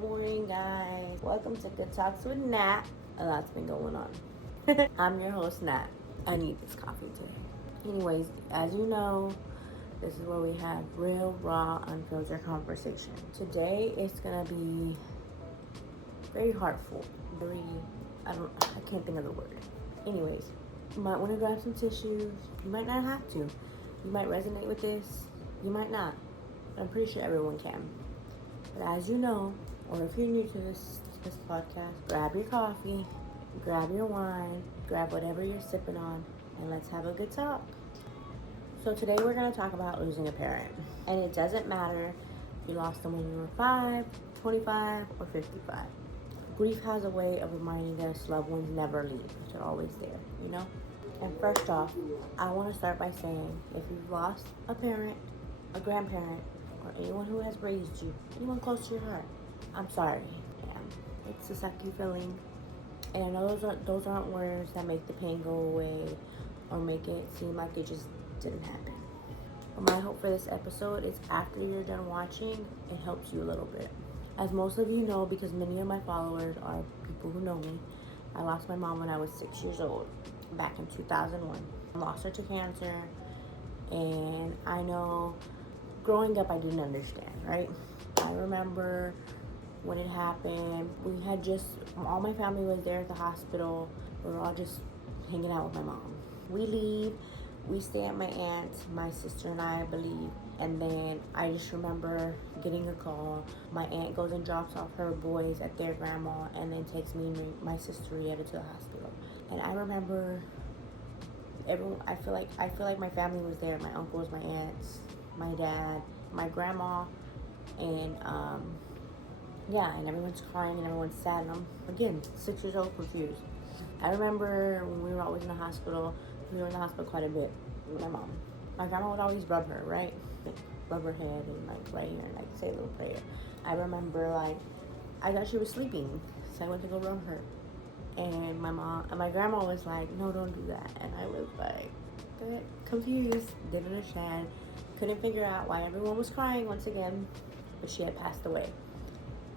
Good morning, guys. Welcome to Good Talks with Nat. A lot's been going on. I'm your host, Nat. I need this coffee today. Anyways, as you know, this is where we have real, raw, unfiltered conversation. Today, it's gonna be very heartful. I can't think of the word. Anyways, you might want to grab some tissues. You might not have to. You might resonate with this. You might not. But I'm pretty sure everyone can. But as you know, or if you're new to this podcast, grab your coffee, grab your wine, grab whatever you're sipping on, and let's have a good talk. So today we're going to talk about losing a parent. And it doesn't matter if you lost them when you were 5, 25, or 55. Grief has a way of reminding us loved ones never leave. They're always there, you know? And first off, I want to start by saying if you've lost a parent, a grandparent, or anyone who has raised you, anyone close to your heart, I'm sorry. Yeah, it's a sucky feeling. And I know those aren't words that make the pain go away or make it seem like it just didn't happen. But my hope for this episode is after you're done watching, it helps you a little bit. As most of you know, because many of my followers are people who know me, I lost my mom when I was 6 years old, back in 2001. I lost her to cancer, and I know growing up I didn't understand, right? I remember when it happened, all my family was there at the hospital. We were all just hanging out with my mom. We leave, we stay at my aunt's, my sister and I believe. And then I just remember getting a call. My aunt goes and drops off her boys at their grandma and then takes me and my sister Rietta to the hospital. And I remember I feel like my family was there. My uncles, my aunts, my dad, my grandma, and and everyone's crying and everyone's sad, and I'm again 6 years old, confused. I remember when we were always in the hospital. We were in the hospital quite a bit with my mom. My grandma would always rub her, right? Rub her head and right here and say a little prayer. I remember I thought she was sleeping, so I went to go rub her, and my grandma was like, "No, don't do that," and I was like, confused, didn't understand, couldn't figure out why everyone was crying once again, but she had passed away.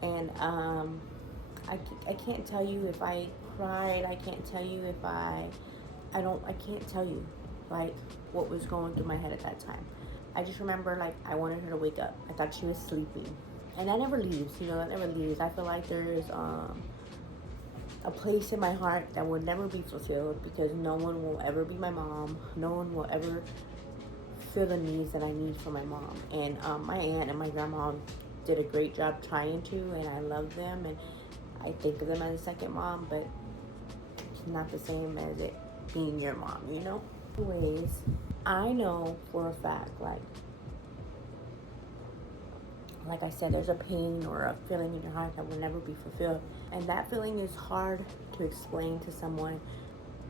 And I can't tell you if I cried. I can't tell you if I can't tell you what was going through my head at that time. I just remember I wanted her to wake up. I thought she was sleeping, and that never leaves. That never leaves. I feel like there's a place in my heart that will never be fulfilled because no one will ever be my mom. No one will ever feel the needs that I need from my mom. And my aunt and my grandma did a great job trying to, and I love them, and I think of them as a second mom, but it's not the same as it being your mom, Anyways, I know for a fact, like I said, there's a pain or a feeling in your heart that will never be fulfilled. And that feeling is hard to explain to someone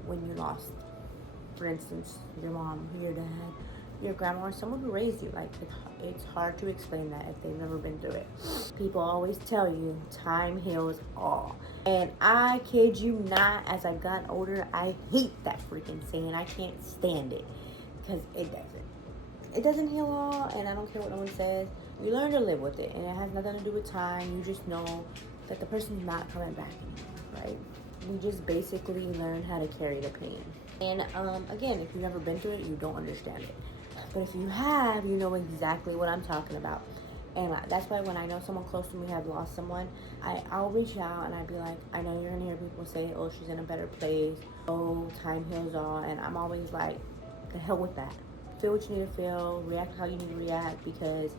when you lost, for instance, your mom, your dad, your grandma, or someone who raised you. It's hard to explain that if they've never been through it. People always tell you time heals all. And I kid you not, as I've gotten older, I hate that freaking saying. I can't stand it because it doesn't. It doesn't heal all, and I don't care what no one says. You learn to live with it, and it has nothing to do with time. You just know that the person's not coming back anymore, right? You just basically learn how to carry the pain. And again, if you've never been through it, you don't understand it. But if you have, you know exactly what I'm talking about. And that's why when I know someone close to me has lost someone, I'll reach out and I'd be like, I know you're going to hear people say, oh, she's in a better place. Oh, time heals all. And I'm always like, the hell with that. Feel what you need to feel. React how you need to react, because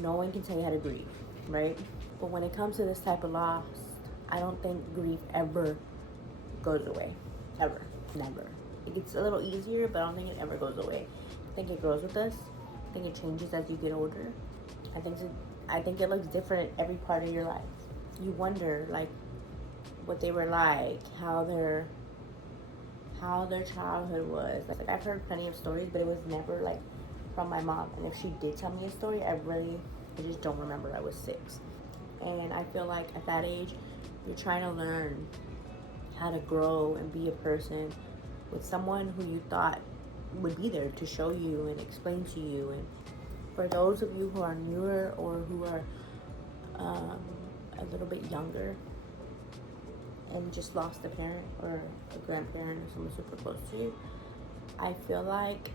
no one can tell you how to grieve, right? But when it comes to this type of loss, I don't think grief ever goes away. Ever. Never. It gets a little easier, but I don't think it ever goes away. I think it grows with us. I think it changes as you get older. I think it looks different every part of your life. You wonder what they were like, how their childhood was. I've heard plenty of stories, but it was never from my mom. And if she did tell me a story, I just don't remember. I was 6. And I feel like at that age, you're trying to learn how to grow and be a person with someone who you thought would be there to show you and explain to you. And for those of you who are newer or who are um, a little bit younger and just lost a parent or a grandparent or someone super close to you, I feel like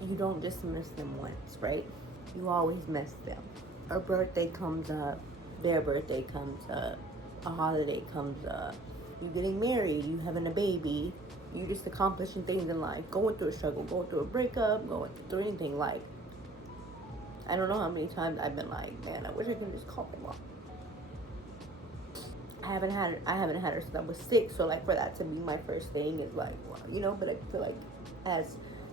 you don't just miss them once, right? You always miss them. A birthday comes up, their birthday comes up, a holiday comes up, you getting married, you having a baby, you just accomplishing things in life, going through a struggle, going through a breakup, going through anything. Like, I don't know how many times I've been like, man, I wish I could just call my mom. I haven't had her since I was 6, so like for that to be my first thing is like, wow, you know. But I feel like,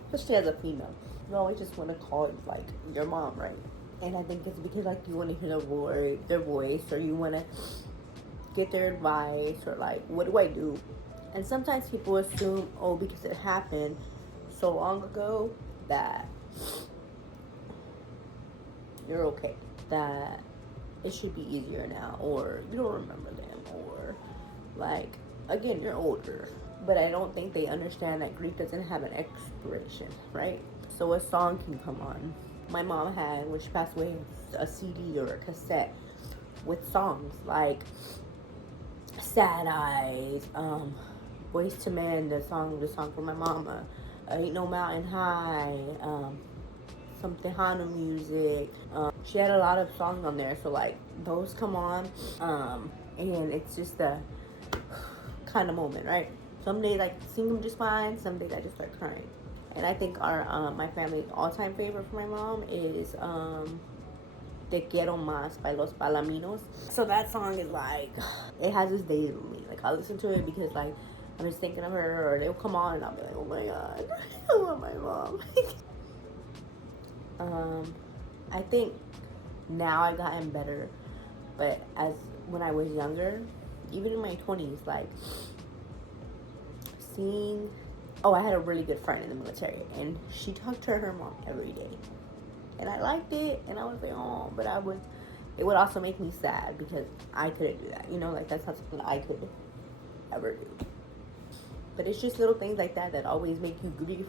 especially as a female, you always just want to call like your mom, right? And I think it's because like you want to hear their voice, or you want to get their advice, or like, what do I do? And sometimes people assume, oh, because it happened so long ago, that you're okay, that it should be easier now, or you don't remember them, or like, again, you're older. But I don't think they understand that grief doesn't have an expiration, right? So a song can come on. My mom had, when she passed away, a CD or a cassette with songs like Sad Eyes, Boys to Men, the song for my mama, Ain't No Mountain High, some Tejano music. She had a lot of songs on there, so like those come on, and it's just a kind of moment, right? Some days I sing them just fine, some days I just start crying. And I think our my family's all-time favorite for my mom is Te Quiero Más by Los Palaminos. So that song is like, it has its days with me. Like, I listen to it because like I'm just thinking of her, or they'll come on and I'll be like, oh my god, I love my mom. I think now I've gotten better, but when I was younger, even in my 20s, like seeing, I had a really good friend in the military, and she talked to her mom every day, and I liked it, and I was like, oh, but it would also make me sad because I couldn't do that, you know, like that's not something I could ever do. But it's just little things like that that always make you grieve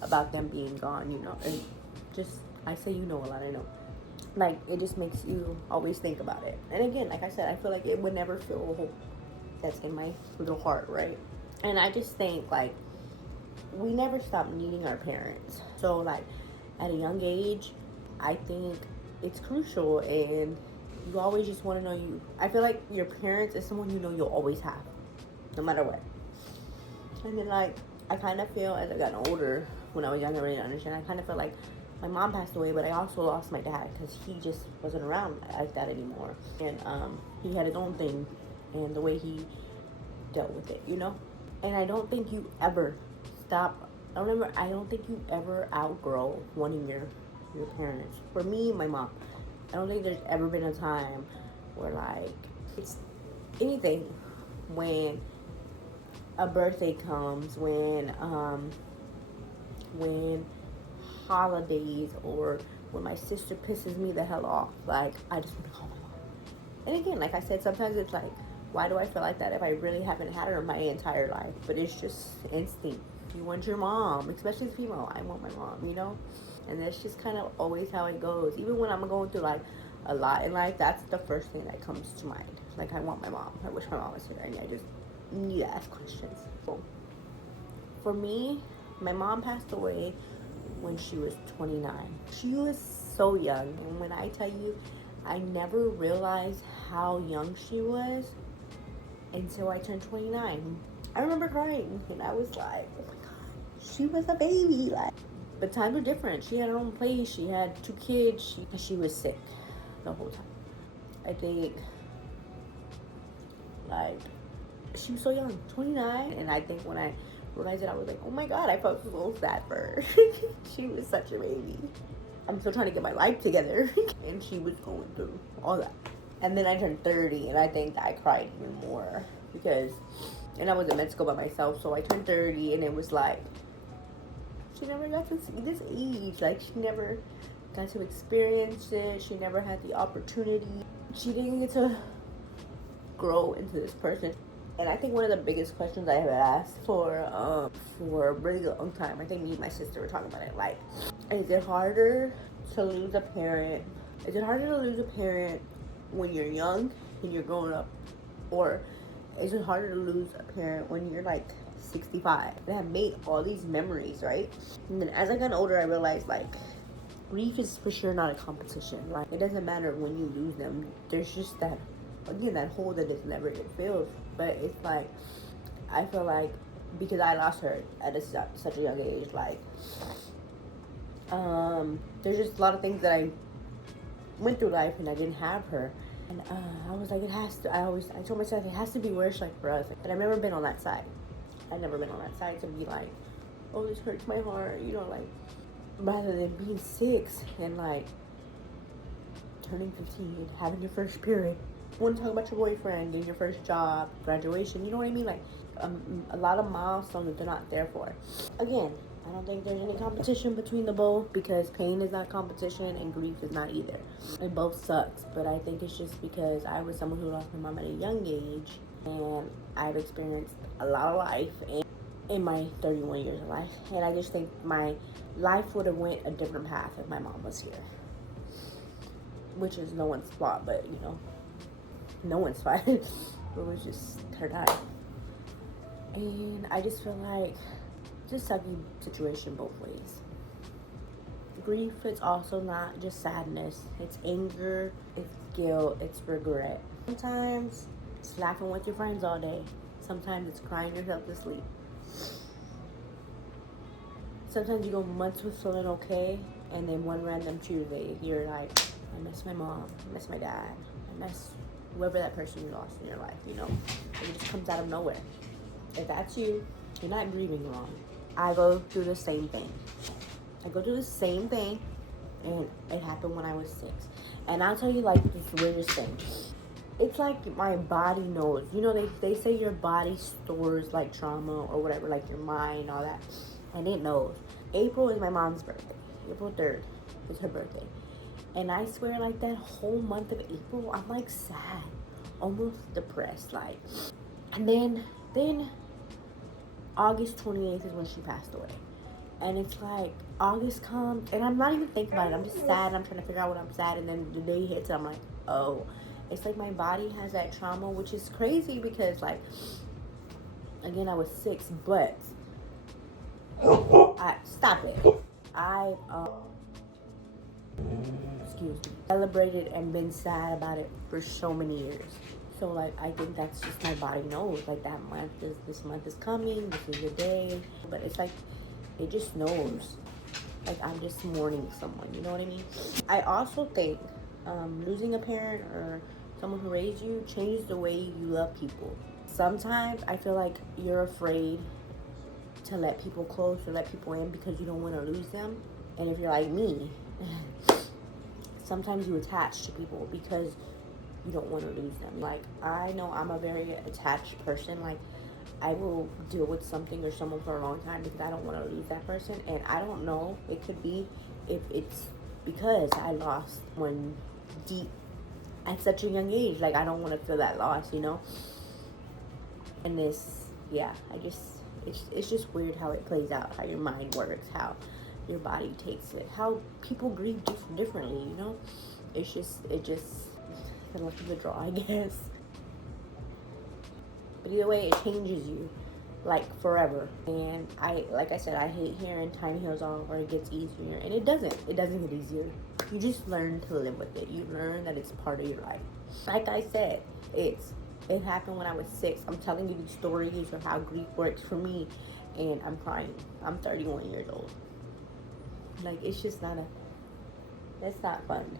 about them being gone, you know. And just, I say you know a lot, I know. Like, it just makes you always think about it. And again, like I said, I feel like it would never feel whole. That's in my little heart, right? And I just think, like, we never stop needing our parents. So, like, at a young age, I think it's crucial, and you always just want to know I feel like your parents is someone you know you'll always have, no matter what. And then, like, I kind of feel as I got older, when I was younger, I didn't understand, I kind of felt like my mom passed away, but I also lost my dad because he just wasn't around like that anymore. And he had his own thing, and the way he dealt with it, you know? And I don't think you ever stop. I don't think you ever outgrow wanting your parents. For me, my mom, I don't think there's ever been a time where, like, it's anything, when a birthday comes, when holidays, or when my sister pisses me the hell off, like, I just want to call my mom. And again, like I said, sometimes it's like, why do I feel like that if I really haven't had her my entire life? But it's just instinct. You want your mom, especially as female. I want my mom, you know? And that's just kind of always how it goes. Even when I'm going through like a lot in life, that's the first thing that comes to mind. Like, I want my mom. I wish my mom was here. And I just need to ask questions. So, for me, my mom passed away when she was 29. She was so young. And when I tell you, I never realized how young she was until I turned 29. I remember crying, and I was like, oh my god, she was a baby. Like, but times were different. She had her own place. She had 2 kids. She was sick the whole time. I think, like, she was so young, 29. And I think when I realized it, I was like, oh my god, I felt so sad for her. She was such a baby. I'm still trying to get my life together. And she was going through all that. And then I turned 30, and I think I cried even more because, and I was in med school by myself, so I turned 30, and it was like, she never got to see this age. Like, she never got to experience it. She never had the opportunity. She didn't get to grow into this person. And I think one of the biggest questions I have asked for a really long time, I think me and my sister were talking about it, like, is it harder to lose a parent Is it harder to lose a parent when you're young and you're growing up? Or is it harder to lose a parent when you're like 65 and have made all these memories, right? And then as I got older, I realized like grief is for sure not a competition. Like, it doesn't matter when you lose them. There's just that, again, that hole that is never get filled. But it's like, I feel like because I lost her at such a young age, like, there's just a lot of things that I went through life and I didn't have her. And I was like, it has to, I told myself it has to be worse, like, for us. But I've never been on that side. I've never been on that side to be like, oh, this hurts my heart, you know, like, rather than being 6 and like turning 15, having your first period, want to talk about your boyfriend, getting your first job, graduation, you know what I mean? Like, a lot of milestones that they're not there for. Again, I don't think there's any competition between the both, because pain is not competition and grief is not either. It both sucks, but I think it's just because I was someone who lost my mom at a young age, and I've experienced a lot of life in my 31 years of life, and I just think my life would have went a different path if my mom was here, which is no one's fault, but you know, no one's fault. It was just her time. And I just feel like it's a sucky situation both ways. Grief is also not just sadness. It's anger, it's guilt, it's regret. Sometimes it's laughing with your friends all day. Sometimes it's crying yourself to sleep. Sometimes you go months with feeling okay, and then one random Tuesday, you're like, I miss my mom, I miss my dad, I miss whoever that person you lost in your life, you know? It just comes out of nowhere. If that's you, you're not grieving wrong. I go through the same thing. And it happened when I was 6. And I'll tell you, like, this weirdest thing. It's like my body knows. You know, they say your body stores, like, trauma or whatever, like your mind, all that. And it knows. April is my mom's birthday. April 3rd is her birthday. And I swear, like, that whole month of April, I'm, like, sad. Almost depressed, like. And then August 28th is when she passed away. And it's like, August comes, and I'm not even thinking about it. I'm just sad, and I'm trying to figure out what I'm sad, and then the day hits, and I'm like, oh. It's like my body has that trauma, which is crazy because, like, again, I was 6, but stop it. I excuse me, celebrated and been sad about it for so many years. So, like, I think that's just my body knows. Like, this month is coming. This is the day. But it's like, it just knows. Like, I'm just mourning someone. You know what I mean? I also think losing a parent or someone who raised you changes the way you love people. Sometimes I feel like you're afraid to let people close or let people in because you don't want to lose them. And if you're like me, sometimes you attach to people because you don't want to lose them. Like, I know I'm a very attached person. Like, I will deal with something or someone for a long time because I don't want to lose that person. And I don't know, it could be if it's because I lost one deep at such a young age. Like, I don't want to feel that loss, you know? And this, yeah, it's just weird how it plays out, how your mind works, how your body takes it, how people grieve differently, you know? It just the luck of the draw, I guess. But either way, it changes you, like, forever. And like I said, I hate hearing time heals all or it gets easier. And it doesn't get easier. You just learn to live with it. You learn that it's part of your life. Like I said, it happened when I was 6. I'm telling you these stories of how grief works for me, and I'm crying. I'm 31 years old. Like, it's just it's not fun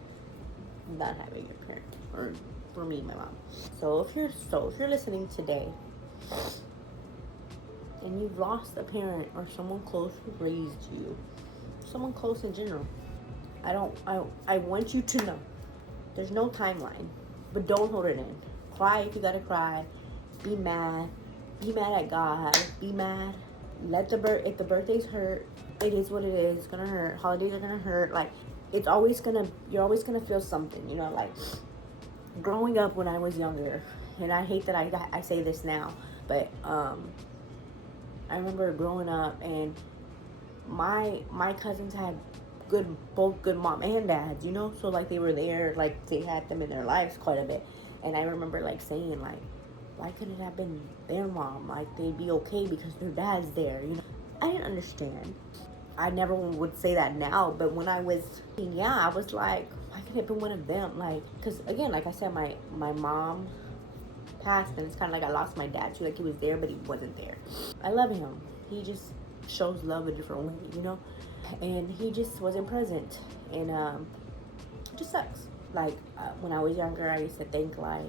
not having your parent, or for me, my mom. So if you're listening today and you've lost a parent or someone close who raised you, someone close in general, I want you to know there's no timeline, but don't hold it in. Cry if you gotta cry. Be mad at God. Be mad. If the birthdays hurt, it is what it is. It's gonna hurt. Holidays are gonna hurt. Like, you're always gonna feel something, you know? Like, growing up when I was younger, and I hate that I say this now, but I remember growing up and my cousins had both good mom and dads, you know? So, like, they were there, like, they had them in their lives quite a bit. And I remember, like, saying, like, why couldn't it have been their mom? Like, they'd be okay because their dad's there, you know? I didn't understand. I never would say that now, but when I was, yeah, I was like, why couldn't it have been one of them? Like, because, again, like I said, my mom passed, and it's kind of like I lost my dad, too. Like, he was there, but he wasn't there. I love him. He just shows love a different way, you know? And he just wasn't present, and it just sucks. Like, when I was younger, I used to think, like,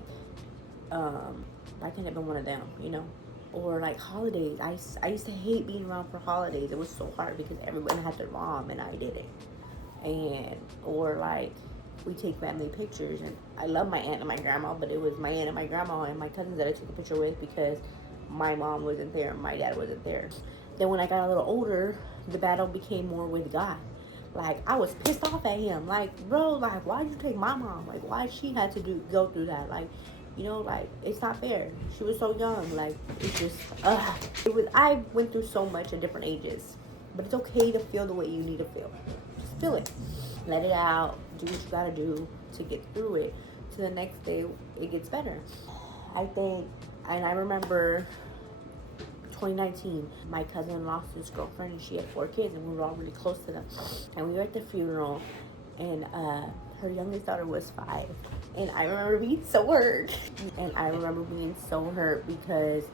why can't it have been one of them, you know? Or, like, holidays. I used to hate being around for holidays. It was so hard because everyone had their mom and I didn't. And, or, like, we take family pictures, and I love my aunt and my grandma, but it was my aunt and my grandma and my cousins that I took a picture with because my mom wasn't there and my dad wasn't there. Then when I got a little older, the battle became more with God. Like, I was pissed off at him. Like, bro, like, why'd you take my mom? Like, why she had to go through that? Like, you know, like, it's not fair. She was so young. Like, it's just, I went through so much at different ages. But it's okay to feel the way you need to feel. Just feel it. Let it out. Do what you gotta do to get through it. So the next day, it gets better. I think, and I remember 2019, my cousin lost his girlfriend, and she had 4 kids, and we were all really close to them. And we were at the funeral, and her youngest daughter was 5. And I remember being so hurt. And I remember being so hurt because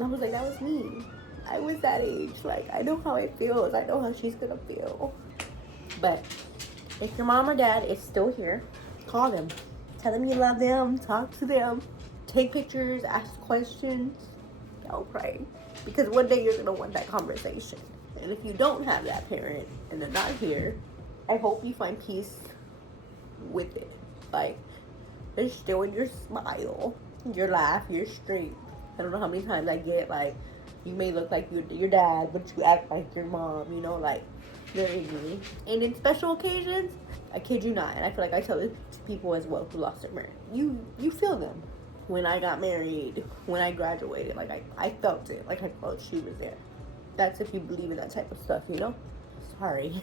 I was like, that was me. I was that age. Like, I know how it feels. I know how she's gonna feel. But if your mom or dad is still here, call them. Tell them you love them. Talk to them. Take pictures. Ask questions. Don't pray. Because one day you're gonna want that conversation. And if you don't have that parent and they're not here, I hope you find peace with it. Like, they're still in your smile, your laugh, your strength. I don't know how many times I get, like, you may look like your dad, but you act like your mom, you know, like, they're ignorant. And in special occasions, I kid you not, and I feel like I tell this to people as well who lost their marriage, you feel them. When I got married, when I graduated, like, I felt it. Like, I felt she was there. That's if you believe in that type of stuff, you know? Sorry.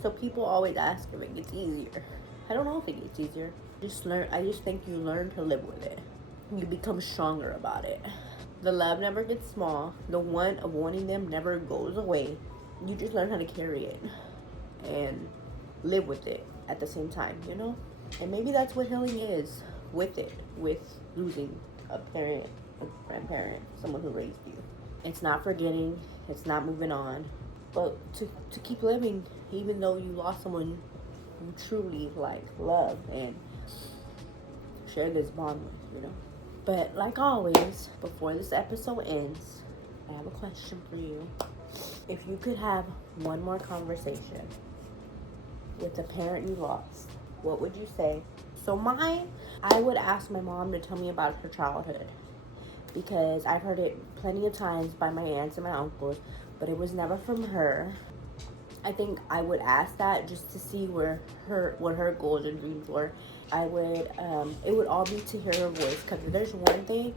So people always ask if it gets easier. I don't know if it gets easier. I just think you learn to live with it. You become stronger about it. The love never gets small. The want of wanting them never goes away. You just learn how to carry it and live with it at the same time, you know? And maybe that's what healing is, with it, with losing a parent, a grandparent, someone who raised you. It's not forgetting, it's not moving on, but to keep living, even though you lost someone you truly, like, love and share this bond with, you know? But like always, before this episode ends, I have a question for you. If you could have one more conversation with the parent you lost, what would you say? So mine, I would ask my mom to tell me about her childhood, because I've heard it plenty of times by my aunts and my uncles, but it was never from her. I think I would ask that just to see what her goals and dreams were. It would all be to hear her voice, because if there's one thing,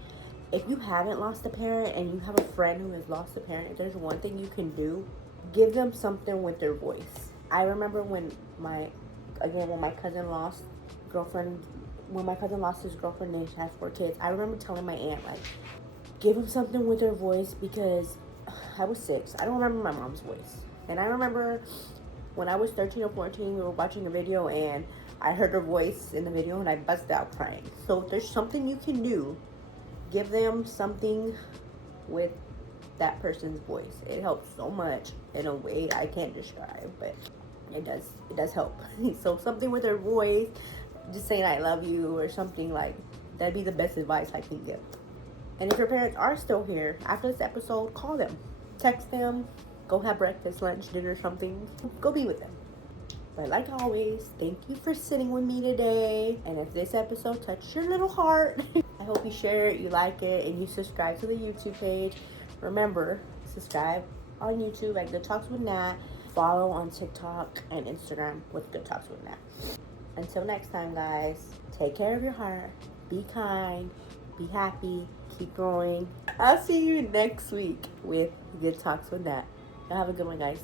if you haven't lost a parent and you have a friend who has lost a parent, if there's one thing you can do, give them something with their voice. I remember when my cousin lost his girlfriend and he has 4 kids, I remember telling my aunt, like, give him something with their voice, because I was 6. I don't remember my mom's voice. And I remember when I was 13 or 14, we were watching a video and I heard her voice in the video and I busted out crying. So if there's something you can do, give them something with that person's voice. It helps so much in a way I can't describe, but it does help. So something with their voice, just saying I love you or something, like, that'd be the best advice I can give. And if your parents are still here after this episode, call them, text them, go have breakfast, lunch, dinner, something. Go be with them. But like always, thank you for sitting with me today. And if this episode touched your little heart, I hope you share it, you like it, and you subscribe to the YouTube page. Remember, subscribe on YouTube at Good Talks with Nat. Follow on TikTok and Instagram with Good Talks with Nat. Until next time, guys, take care of your heart. Be kind. Be happy. Keep growing. I'll see you next week with Good Talks with Nat. Y'all have a good one, guys.